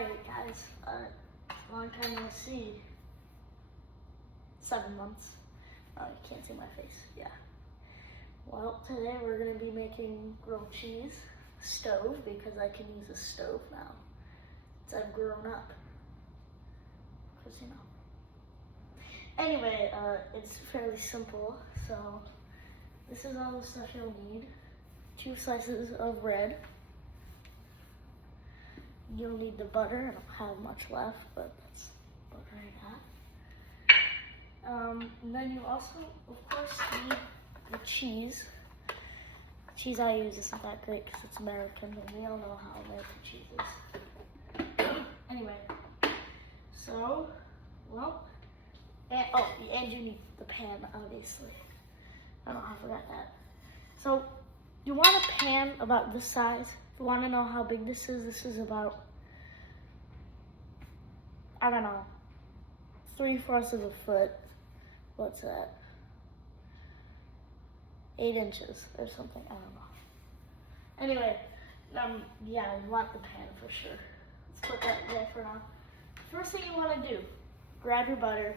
Hi guys, long time no see. 7 months. Oh, you can't see my face. Yeah. Well, today we're gonna be making grilled cheese stove because I can use a stove now. Since I've grown up. Cause you know. Anyway, it's fairly simple. So this is all the stuff you'll need. 2 slices of bread. You'll need the butter. I don't have much left, but that's butter I got. And then you also, of course, need the cheese. The cheese I use isn't that great because it's American, and we all know how American cheese is. Anyway, so, well, and you need the pan, obviously. I forgot that. So, you want a pan about this size. If you want to know how big this is about, I don't know, 3/4 of a foot. What's that? 8 inches or something, I don't know. Anyway, yeah, you want the pan for sure. Let's put that there for now. First thing you want to do, grab your butter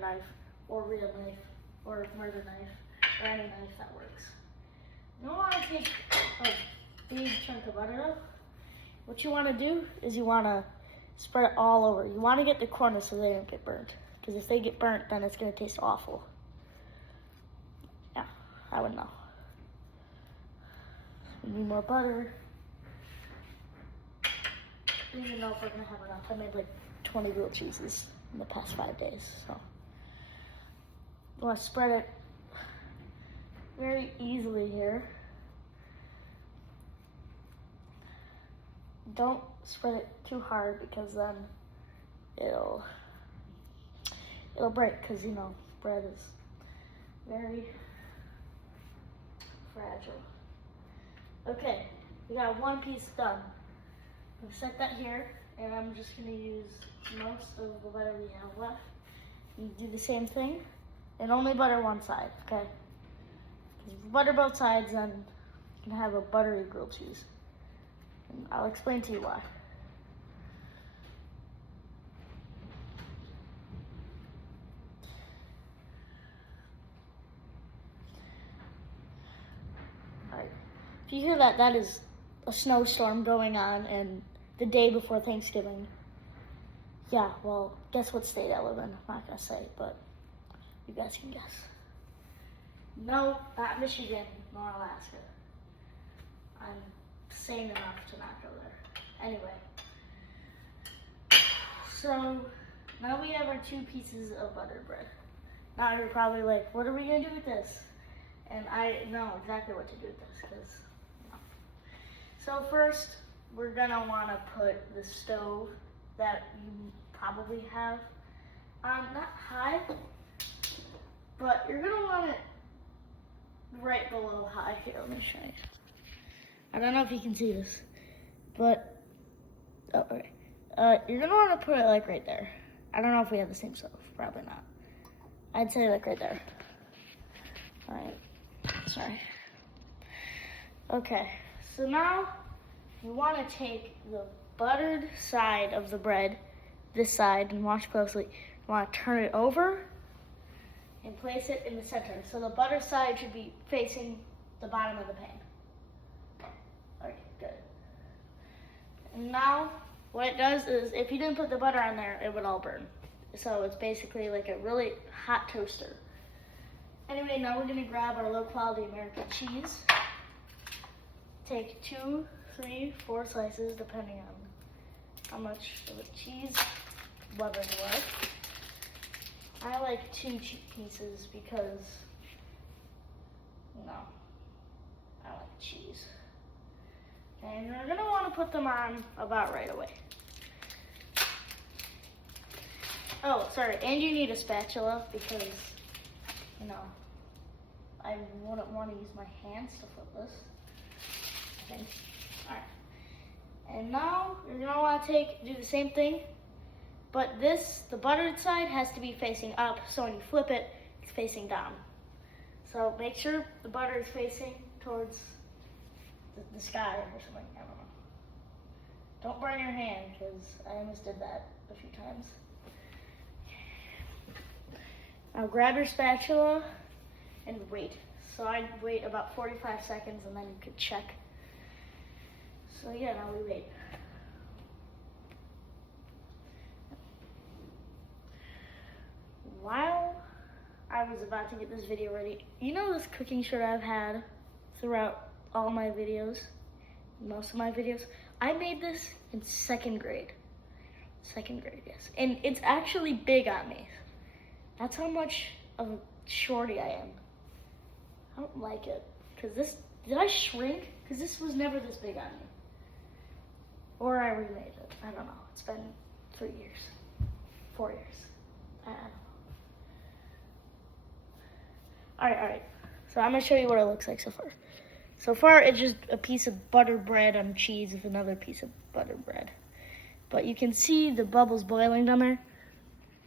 knife, or real knife, or murder knife, or any knife that works. You don't want to take a big chunk of butter though. What you want to do is you want to spread it all over. You want to get the corners so they don't get burnt. Because if they get burnt, then it's going to taste awful. Yeah, I would know. We need more butter. I don't even know if we're going to have enough. I made like 20 grilled cheeses in the past 5 days. So you want to spread it very easily here. Don't spread it too hard because then it'll break, because you know bread is very fragile. Okay, we got 1 piece done. I'm gonna set that here, and I'm just gonna use most of the butter we have left. You do the same thing, and only butter one side, okay? If you butter both sides, then you can have a buttery grilled cheese. And I'll explain to you why. Alright. If you hear that, that is a snowstorm going on, and the day before Thanksgiving. Yeah, well, guess what state I live in? I'm not gonna say, but you guys can guess. No, not Michigan, nor Alaska. I'm sane enough to not go there. Anyway, so now we have our 2 pieces of buttered bread. Now you're probably like, what are we gonna do with this? And I know exactly what to do with this, because, you know. So first, we're gonna wanna put the stove that you probably have on, not high, but you're gonna want it right below high. Here, let me show you. I don't know if you can see this, but, oh, okay. You're gonna wanna put it like right there. I don't know if we have the same stove, probably not. I'd say like right there. All right, sorry. Okay, so now you wanna take the buttered side of the bread, this side, and watch closely. You wanna turn it over and place it in the center. So the butter side should be facing the bottom of the pan. Okay, good. And now, what it does is, if you didn't put the butter on there, it would all burn. So it's basically like a really hot toaster. Anyway, now we're gonna grab our low quality American cheese. Take 2, 3, 4 slices, depending on how much of a cheese lover you are. I like 2 pieces because, you know, I like cheese. And you're gonna wanna put them on about right away. Oh, sorry, and you need a spatula because, you know, I wouldn't wanna use my hands to flip this. Okay, all right. And now you're gonna wanna do the same thing, but the buttered side has to be facing up, so when you flip it, it's facing down. So make sure the butter is facing towards the sky or something, I don't know. Don't burn your hand, because I almost did that a few times. Now grab your spatula and wait. So I'd wait about 45 seconds and then you could check. So yeah, now we wait. While I was about to get this video ready, you know this cooking shirt I've had throughout all my videos, most of my videos? I made this in second grade. Second grade, yes. And it's actually big on me. That's how much of a shorty I am. I don't like it. Cause this, did I shrink? Cause this was never this big on me. Or I remade it, I don't know. It's been 3 years, 4 years, I don't know. All right. So I'm gonna show you what it looks like so far. So far, it's just a piece of butter bread on cheese with another piece of butter bread. But you can see the bubbles boiling down there.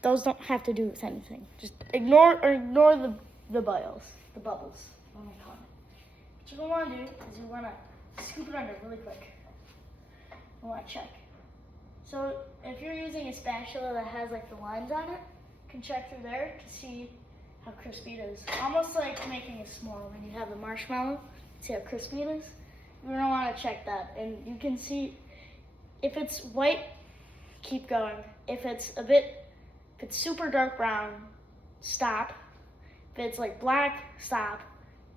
Those don't have to do with anything. Just ignore the boils, the bubbles. What you want to do is you want to scoop it under really quick. You want to check. So if you're using a spatula that has like the lines on it, you can check through there to see how crispy it is. Almost like making a s'more when you have the marshmallow. See how crispy it is? You're gonna want to check that, and you can see if it's white, keep going. If it's super dark brown, stop. If it's like black, stop.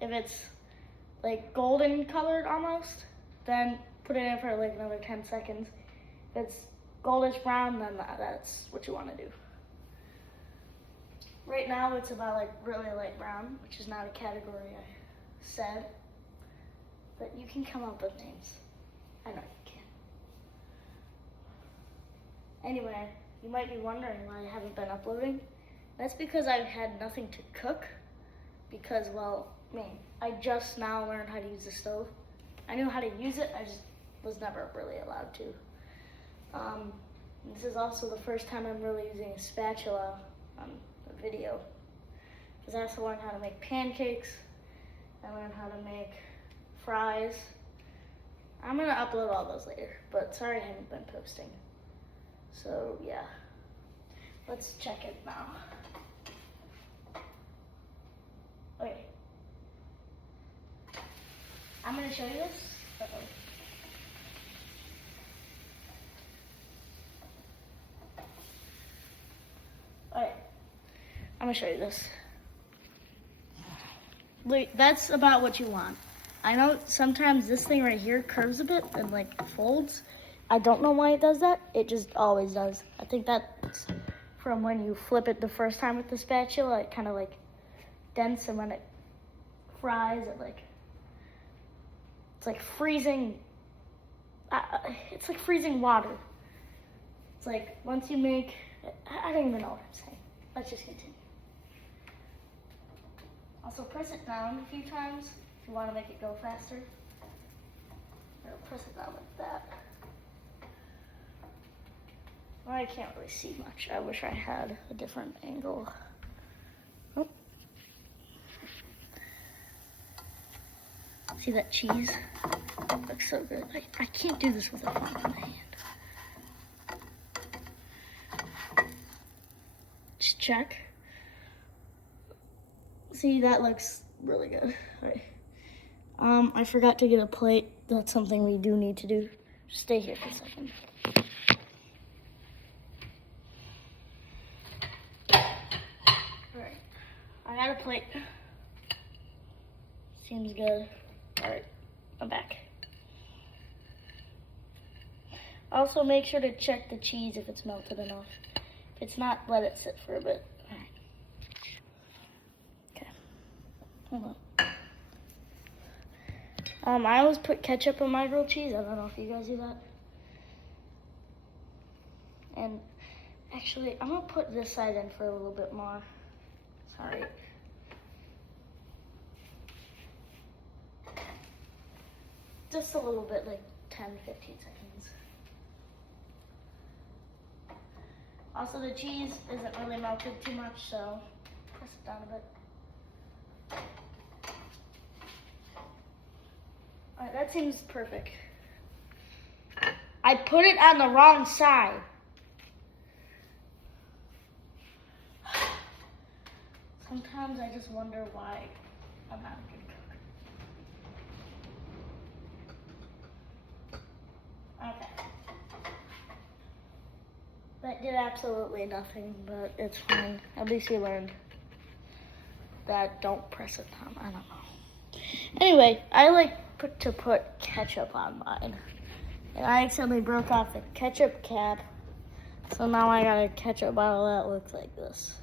If it's like golden colored almost, then put it in for like another 10 seconds. If it's goldish brown, then that's what you want to do. Right now it's about like really light brown, which is not a category I said, but you can come up with names. I know you can. Anyway, you might be wondering why I haven't been uploading. That's because I've had nothing to cook because, well, I just now learned how to use the stove. I knew how to use it, I just was never really allowed to. This is also the first time I'm really using a spatula on a video. Because I also learned how to make pancakes. I learned how to make fries. I'm gonna upload all those later, but sorry I haven't been posting. So yeah, let's check it now. Okay, I'm gonna show you this. Alright, I'm gonna show you this. Wait, that's about what you want. I know sometimes this thing right here curves a bit and like folds. I don't know why it does that. It just always does. I think that's from when you flip it the first time with the spatula, it kind of like dents, and when it fries, it's like freezing. It's like freezing water. It's like once you make, I don't even know what I'm saying. Let's just continue. Also press it down a few times if you want to make it go faster. Or press it down like that. Well, I can't really see much. I wish I had a different angle. Oh. See that cheese? That looks so good. I can't do this with a phone in my hand. Just check. See, that looks really good. All right. I forgot to get a plate. That's something we do need to do. Just stay here for a second. Alright, I got a plate. Seems good. Alright, I'm back. Also, make sure to check the cheese if it's melted enough. If it's not, let it sit for a bit. Alright. Okay. Hold on. I always put ketchup on my grilled cheese. I don't know if you guys do that. And actually, I'm gonna put this side in for a little bit more. Sorry. Just a little bit, like 10, 15 seconds. Also, the cheese isn't really melted too much, so press it down a bit. Alright, that seems perfect. I put it on the wrong side. Sometimes I just wonder why I'm not a good cook. Okay. That did absolutely nothing, but it's fine. At least we learned that don't press it down. I don't know. Anyway, I like to put ketchup on mine. And I accidentally broke off the ketchup cap. So now I got a ketchup bottle that looks like this.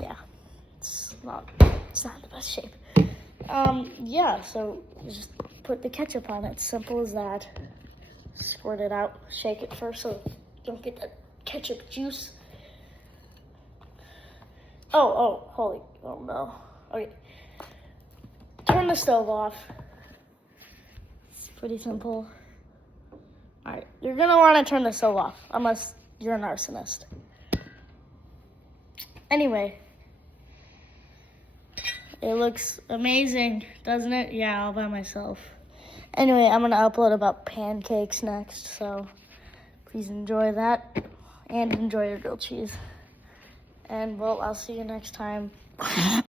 Yeah, it's not the best shape. Yeah, so just put the ketchup on it. Simple as that. Squirt it out. Shake it first so you don't get that ketchup juice. Oh no. Okay. Turn the stove off. It's pretty simple. Alright, you're gonna want to turn the stove off, unless you're an arsonist. Anyway, it looks amazing, doesn't it? Yeah, all by myself. Anyway, I'm gonna upload about pancakes next, so please enjoy that, and enjoy your grilled cheese. And, well, I'll see you next time.